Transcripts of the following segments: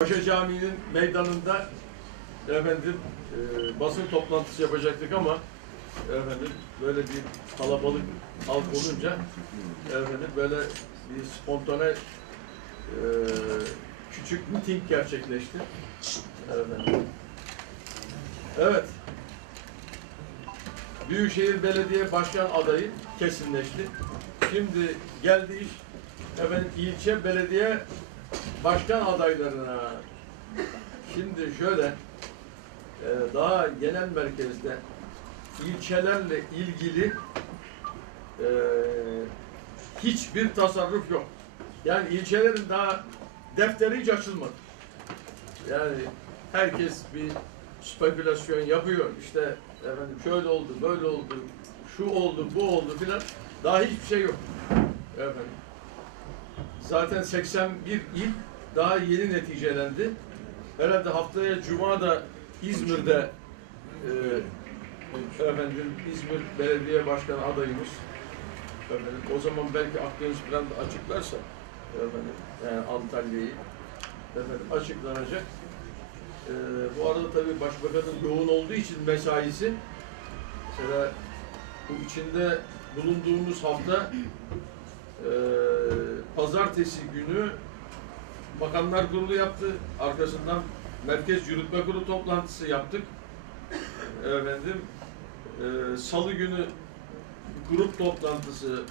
Paşa Camii'nin meydanında efendim e, basın toplantısı yapacaktık ama efendim böyle bir kalabalık halk olunca efendim böyle bir spontane e, küçük miting gerçekleşti. Efendim. Evet. Büyükşehir Belediye Başkan adayı kesinleşti. Şimdi geldi iş efendim ilçe belediye başkan adaylarına. Şimdi şöyle e, daha genel merkezde ilçelerle ilgili e, hiçbir tasarruf yok. Yani ilçelerin daha defteri hiç açılmadı. Yani herkes bir spekülasyon yapıyor. İşte efendim şöyle oldu, böyle oldu, şu oldu, bu oldu filan. Daha hiçbir şey yok. Efendim. Zaten 81 il daha yeni neticelendi. Herhalde haftaya Cuma da İzmir'de e, efendim İzmir Belediye Başkanı adayımız. Efendim, o zaman belki Akdeniz planı da açıklarsa efendim, yani Antalya'yı efendim, açıklanacak. E, bu arada tabii Başbakanın yoğun olduğu için mesaisi mesela bu içinde bulunduğumuz hafta e, pazartesi günü Bakanlar Kurulu yaptı. Arkasından Merkez Yürütme Kurulu toplantısı yaptık. Efendim, e, Salı günü grup toplantısı,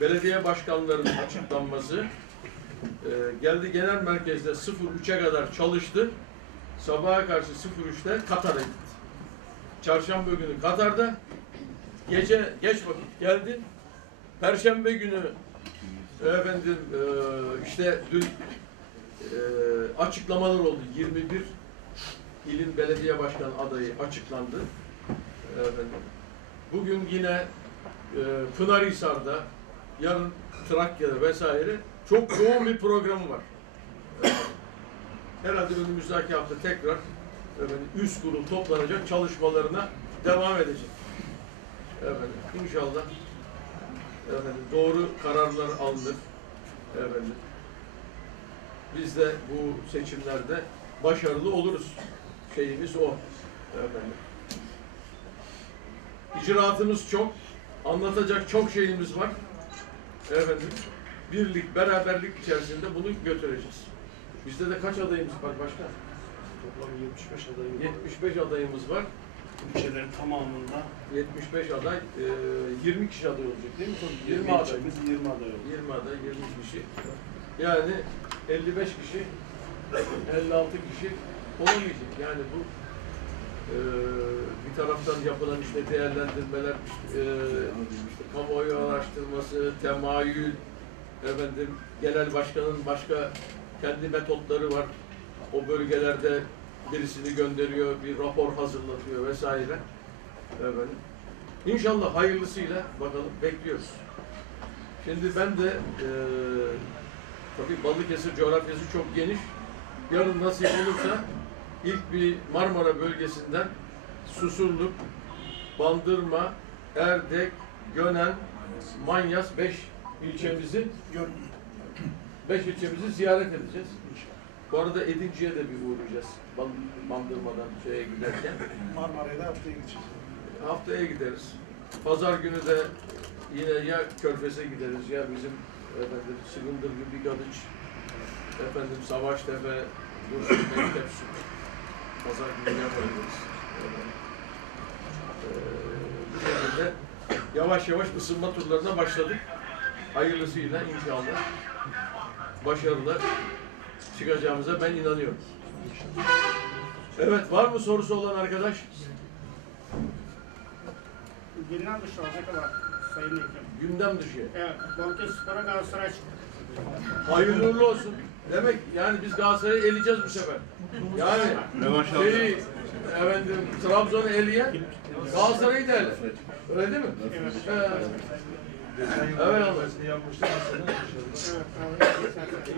belediye başkanlarının açıklanması e, geldi genel merkezde 03'e kadar çalıştı. Sabaha karşı 03'te Katar'a gitti. Çarşamba günü Katar'da, gece geç vakit geldi. Perşembe günü efendim e, işte dün e, açıklamalar oldu. 21 ilin belediye başkan adayı açıklandı. Efendim. Bugün yine e, Pınarhisar'da, yarın Trakya'da vesaire çok yoğun bir programı var. Herhalde önümüzdeki hafta tekrar efendim, üst kurul toplanacak, çalışmalarına devam edecek. Efendim, inşallah efendim, doğru kararlar alınır. Efendim, biz de bu seçimlerde başarılı oluruz. Şeyimiz o. Efendim. İcraatımız çok. Anlatacak çok şeyimiz var. Efendim. Birlik, beraberlik içerisinde bunu götüreceğiz. Bizde de kaç adayımız var başkan? Toplam 75 adayım var. 75 adayımız var. Ülkelerin tamamında 75 aday, e, 20 kişi aday olacak değil mi? 20, 20 aday. ilçemiz 20 aday oldu. 20 aday, 20 kişi. Yani 55 kişi, 56 kişi olamayacak. Yani bu e, bir taraftan yapılan işte değerlendirmeler, e, işte kamuoyu araştırması, temayül, efendim genel başkanın başka kendi metotları var. O bölgelerde birisini gönderiyor, bir rapor hazırlatıyor vesaire. Efendim. İnşallah hayırlısıyla bakalım bekliyoruz. Şimdi ben de eee tabii Balıkesir coğrafyası çok geniş. Yarın nasip olursa ilk bir Marmara bölgesinden Susurluk, Bandırma, Erdek, Gönen, Manyas 5 ilçemizi Gör, 5 ilçemizi ziyaret edeceğiz. Bu arada Edinci'ye de bir uğrayacağız. Ban- Bandırmadan şeye giderken. Marmara'ya da haftaya gideceğiz. Haftaya gideriz. Pazar günü de yine ya Körfez'e gideriz ya bizim efendim Sıgındır bir Gadıç, efendim Savaştepe, Dursun Mektep. Pazar günü yapabiliriz. Ee, bu şekilde yavaş yavaş ısınma turlarına başladık. Hayırlısıyla inşallah başarılı çıkacağımıza ben inanıyorum. Evet, var mı sorusu olan arkadaş? Gündem dışı olacak ama Sayın Ekrem. Gündem dışı. Evet, Balıkesirspor'a Galatasaray çıktı. Hayırlı uğurlu olsun. Demek yani biz Galatasaray'ı eleyeceğiz bu sefer. Yani şeyi, efendim, Trabzon'u eleyen Galatasaray'ı da ele. Öyle değil mi? Evet. Ee, Evet Evet,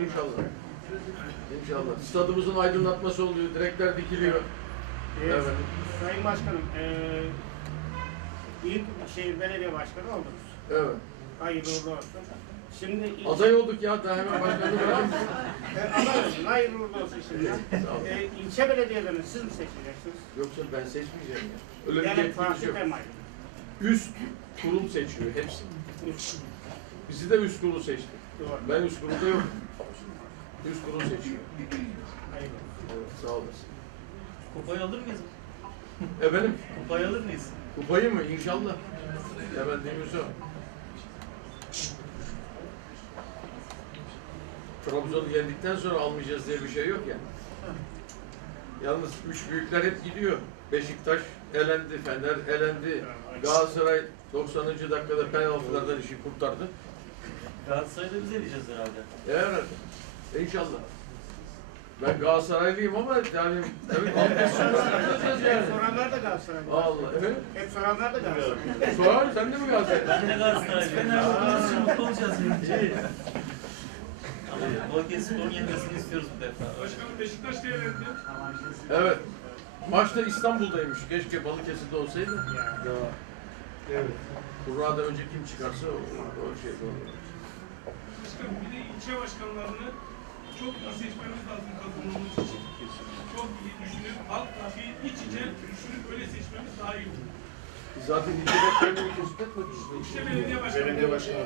İnşallah. İnşallah. Stadımızın aydınlatması oluyor, direkler dikiliyor. Evet. Evet. Sayın Başkanım, eee ilk şehir belediye başkanı oldunuz. Evet. Hayırlı uğurlu olsun. Şimdi il, Aday olduk ya daha hemen başkanlığı bırakın. e, aday olun. Hayırlı uğurlu olsun şimdi. Sağ olun. E, ilçe belediyelerini siz mi seçeceksiniz? Yoksa ben seçmeyeceğim ya. Öyle bir Yani yetkimiz Fatih yok. Üst kurul seçiyor hepsi. Üç. Bizi de üst kurul seçti. Doğru. Ben üst kurulda yok. Üst kurul seçiyor. Olsun. Evet, sağ olasın. Kupayı alır mıyız? Efendim Kupayı alır mıyız? kupayı mı? İnşallah. Temennimiz o. Trabzon'u yendikten sonra almayacağız diye bir şey yok ya. Yalnız üç büyükler hep gidiyor. Beşiktaş elendi, Fener elendi. Galatasaray 90. dakikada penaltılardan işi kurtardı. Galatasaray'da biz eleyeceğiz herhalde. Evet. İnşallah. Ben Galatasaraylıyım ama yani tabii konfesyonel yani. Hep soranlar da Galatasaraylı. Allah. Evet. Hep soranlar da Galatasaraylı. Sual sen de mi Galatasaraylı? Ben de Galatasaray'ım. Fener olduğumuz için mutlu olacağız şimdi. Ama Balıkesir'in yenmesini istiyoruz bu defa. Başkanım Beşiktaş değerlendi. Evet. Maçta İstanbul'daymış. Keşke Balıkesir'de olsaydı. Evet. Kurra'da önce kim çıkarsa o, o şey doğru. Başkanım bir de ilçe başkanlarını çok iyi seçmemiz lazım kazanmamız için. Çok iyi düşünüp halk bir iç içe düşünüp öyle seçmemiz daha iyi olur. Zaten ilçe başkanlığı tespit etmedik. İşte belediye başkanı. Belediye başkanı.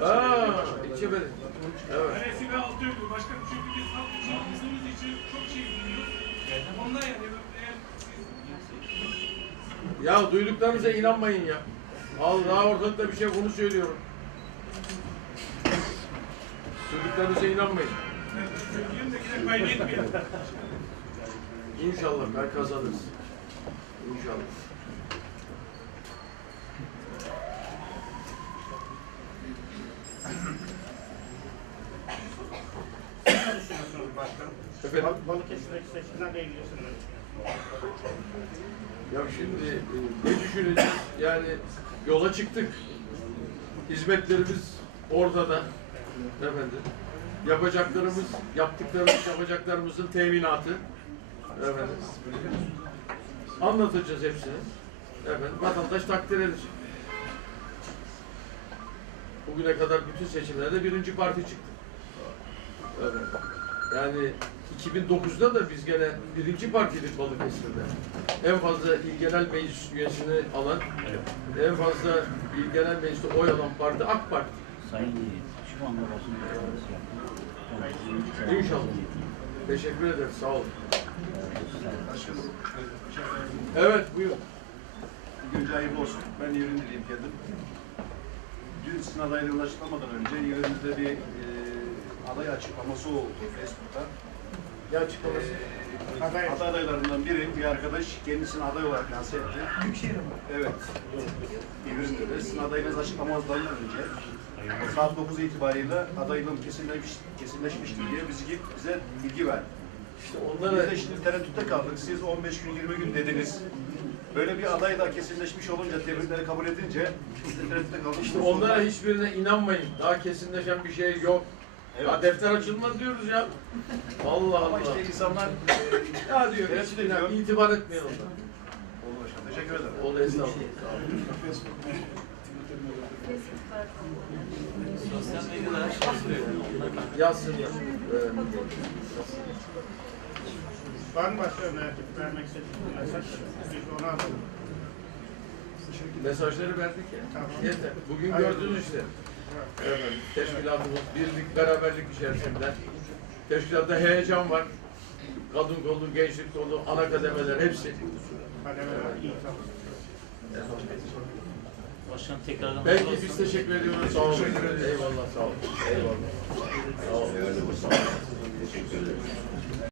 Haa, ilçe belediye. Evet. Kalesi ve Altıyolu başkanım çünkü biz halk için bizim için çok şey biliyoruz. Ondan yani eğer siz Ya duyduklarınıza inanmayın ya. Allah ortalıkta bir şey bunu söylüyorum. Duyduklarınıza inanmayın. İnşallah ben kazanırız. İnşallah. Ne düşünüyorsunuz başkanım? Efendim? Bal- Balıkesir'deki seçimlerle ilgili. Ya şimdi e, ne düşüneceğiz? Yani yola çıktık. Hizmetlerimiz orada da. Efendim. Yapacaklarımız, yaptıklarımız, yapacaklarımızın teminatı. Efendim. Anlatacağız hepsini. Efendim, vatandaş takdir edecek. Bugüne kadar bütün seçimlerde birinci parti çıktı. Evet. Yani 2009'da da biz gene birinci partiydik Balıkesir'de. En fazla il genel meclis üyesini alan, en fazla il genel mecliste oy alan parti AK Parti. Sayın şu anda basın toplantısı yaptık. İnşallah. Teşekkür ederim. Sağ olun. Evet. İlk önce hayırlı olsun. Ben Yerindiriyim kendim. Dün sizin adaylığını açıklamadan önce Yerindir'de bir e, aday açıklaması oldu Facebook'ta. Ya açıklaması. E, Aday. aday adaylarından biri, bir arkadaş kendisini aday olarak lanse etti. Büyükşehir mi? Evet. Yerindir'de sizin adaylığınız açıklamadan önce saat 9 itibariyle adaylığım kesinleşmiş, kesinleşmiştir diye bizi, bize bilgi verdi. İşte Biz onlara de şimdi tereddütte kaldık. Siz 15 gün 20 gün dediniz. Böyle bir aday da kesinleşmiş olunca, tebrikleri kabul edince biz de tereddütte kaldık. işte onlara hiçbirine inanmayın. Daha kesinleşen bir şey yok. Ya Evet. defter açılmaz diyoruz ya. Allah Ama Allah. işte insanlar Ya diyor, Tereddüt hiç ediyor. itibar etmeyin onlara. Oldu başkanım. Teşekkür ederim. Oldu estağfurullah. Sosyal medyada. Yazsın ya. Var mı başka vermek istediğiniz mesaj? Biz onu alalım. Mesajları verdik ya. Tamam. Yeter. Bugün gördünüz işte. Teşkilatımız birlik, beraberlik içerisinde. Teşkilatta heyecan var. Kadın kolu, gençlik kolu, ana kademeler hepsi. Başkan tekrardan Belki biz teşekkür ediyoruz. Sağ olun. Eyvallah sağ olun. Eyvallah. Sağ olun.